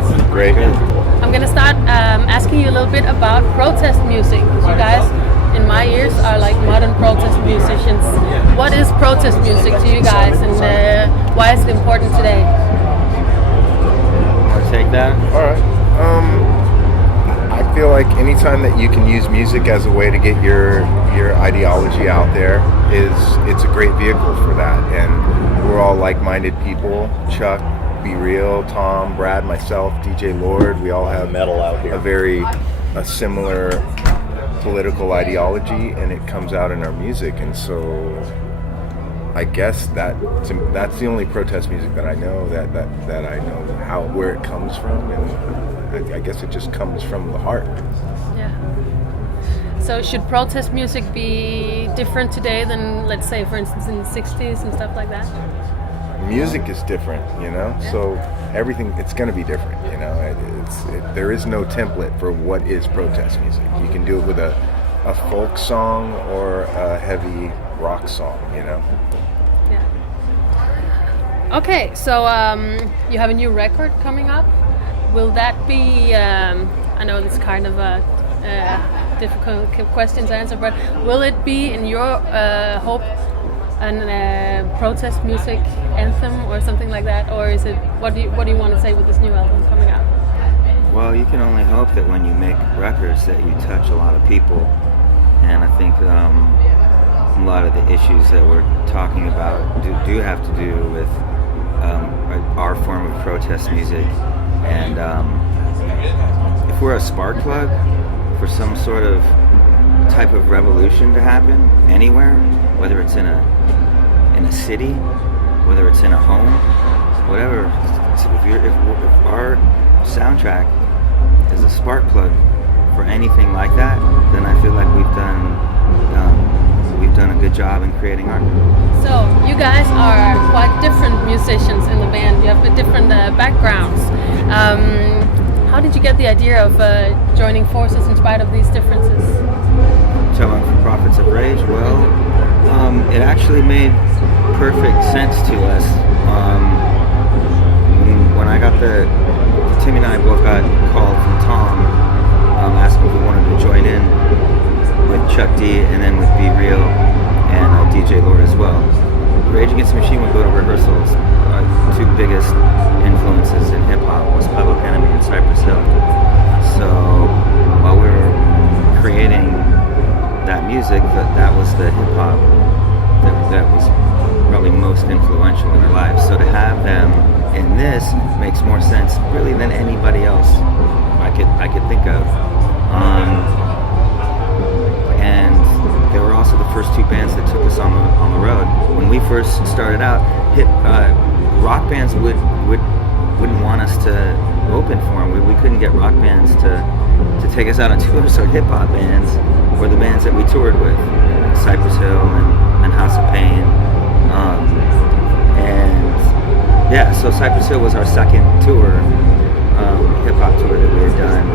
guys? Great. I'm gonna start asking you a little bit about protest music. You guys, in my ears, are like modern protest musicians. What is protest music to you guys, and why is it important today? Want to take that? All right. I feel like anytime that you can use music as a way to get your ideology out there it's a great vehicle for that. And we're all like-minded people. Chuck, Be Real, Tom, Brad, myself, DJ Lord. We all have metal out here. a similar political ideology, and it comes out in our music. And so I guess that's the only protest music that I know that I know where it comes from, and I guess it just comes from the heart. Yeah. So should protest music be different today than, let's say, for instance, in the 60s and stuff like that? Music is different, Yeah. so everything, it's going to be different, there is no template for what is protest music. You can do it with a folk song or a heavy rock song, Yeah. Okay, so you have a new record coming up. Will that be, I know it's kind of a difficult question to answer, but will it be, in your hope, a protest music anthem or something like that? Or is it, what do you want to say with this new album coming out? Well, you can only hope that when you make records that you touch a lot of people. And I think a lot of the issues that we're talking about do have to do with our form of protest music. And if we're a spark plug for some sort of type of revolution to happen anywhere, whether it's in a city, whether it's in a home, whatever, if our soundtrack is a spark plug for anything like that, then I feel like we've done a good job in creating art. So you guys are quite different musicians in the band. You have different backgrounds. How did you get the idea of joining forces in spite of these differences? Talking for Prophets of Rage, well, it actually made perfect sense to us. When I got Timmy and I both got called from Tom asking if we wanted to join in with Chuck D and then with Be Real and DJ Lord as well. Rage Against the Machine would go to rehearsals. Two biggest influences in hip-hop was Public Enemy and Cypress Hill. So while we were creating that music, that was the hip-hop that was probably most influential in our lives. So to have them in this makes more sense really than anybody else I could think of. And they were also the first two bands that took us on the road. When we first started out, rock bands wouldn't want us to open for them. We couldn't get rock bands to take us out on tour. So hip hop bands were the bands that we toured with, like Cypress Hill and House of Pain. So Cypress Hill was our second tour, hip hop tour that we had done.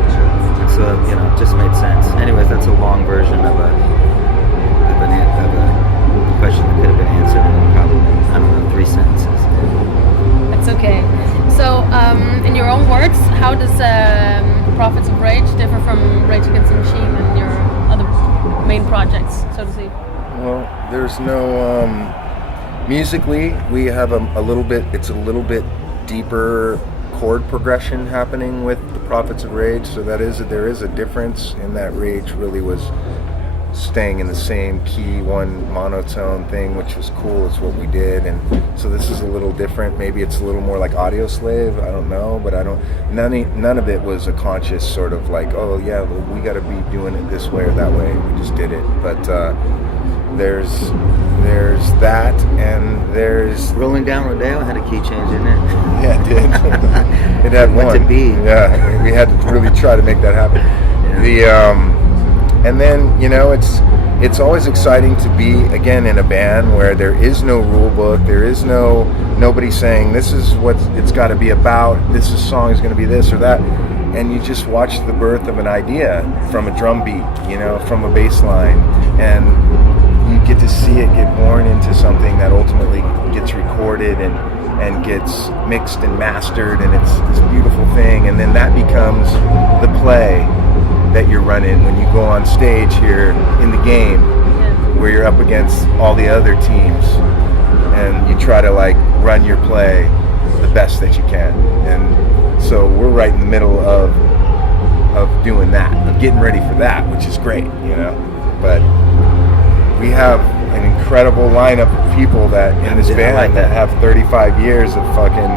And so it just made sense. Anyways, that's a long version of a question that could have been answered in probably 3 sentences. That's okay. So, in your own words, how does Prophets of Rage differ from Rage Against the Machine and your other main projects, so to speak? Well, there's no musically, we have it's a little bit deeper chord progression happening with the Prophets of Rage, so there is a difference in that. Rage really was staying in the same key, one monotone thing, which was cool. It's what we did, and so this is a little different. Maybe it's a little more like Audio Slave, I don't know, but none of it was a conscious sort of like, oh yeah, well, we got to be doing it this way or that way. We just did it. But there's that, and there's Rolling Down Rodeo had a key change in it. Yeah, it did. It had What one. to be. Yeah, we had to really try to make that happen. Yeah. And then, it's always exciting to be, again, in a band where there is no rule book, there is nobody saying, this is what it's got to be about, this song is going to be this or that. And you just watch the birth of an idea from a drum beat, from a bass line. And you get to see it get born into something that ultimately gets recorded and gets mixed and mastered, and it's this beautiful thing. And play that you're running when you go on stage here in the game, where you're up against all the other teams, and you try to like run your play the best that you can. And so we're right in the middle of doing that, of getting ready for that, which is great, you know. But we have an incredible lineup of people that in this band that have 35 years of fucking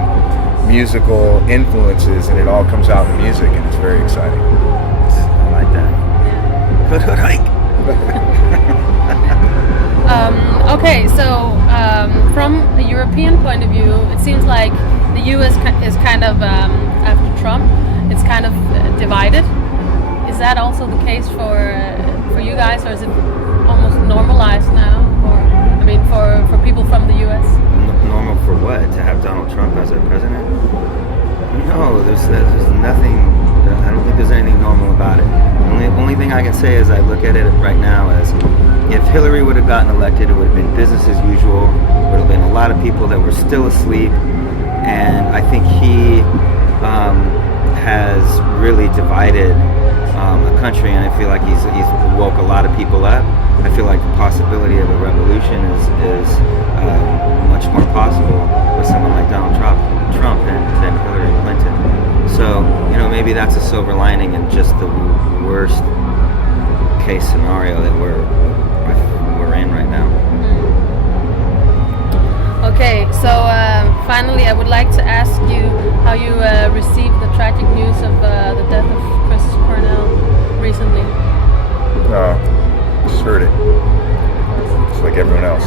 musical influences, and it all comes out in music, and it's very exciting. I like that. Hood hood hike. Okay, so from a European point of view, it seems like the U.S. is kind of, after Trump, it's kind of divided. Is that also the case for you guys, or is it almost normalized now? Or, I mean, for people from the U.S.? Normal for what? To have Donald Trump as our president? No, there's nothing. I don't think there's anything normal about it. The only thing I can say is I look at it right now as if Hillary would have gotten elected, it would have been business as usual. There would have been a lot of people that were still asleep, and I think he has really divided a country, and I feel like he's woke a lot of people up. I feel like the possibility of a revolution is much more possible with someone like Donald Trump than Hillary Clinton. So, you know, maybe that's a silver lining in just the worst case scenario that we're in right now. Okay, so finally I would like to ask you how you received the tragic news of the death of Chris Cornell recently. Just heard it. Just like everyone else.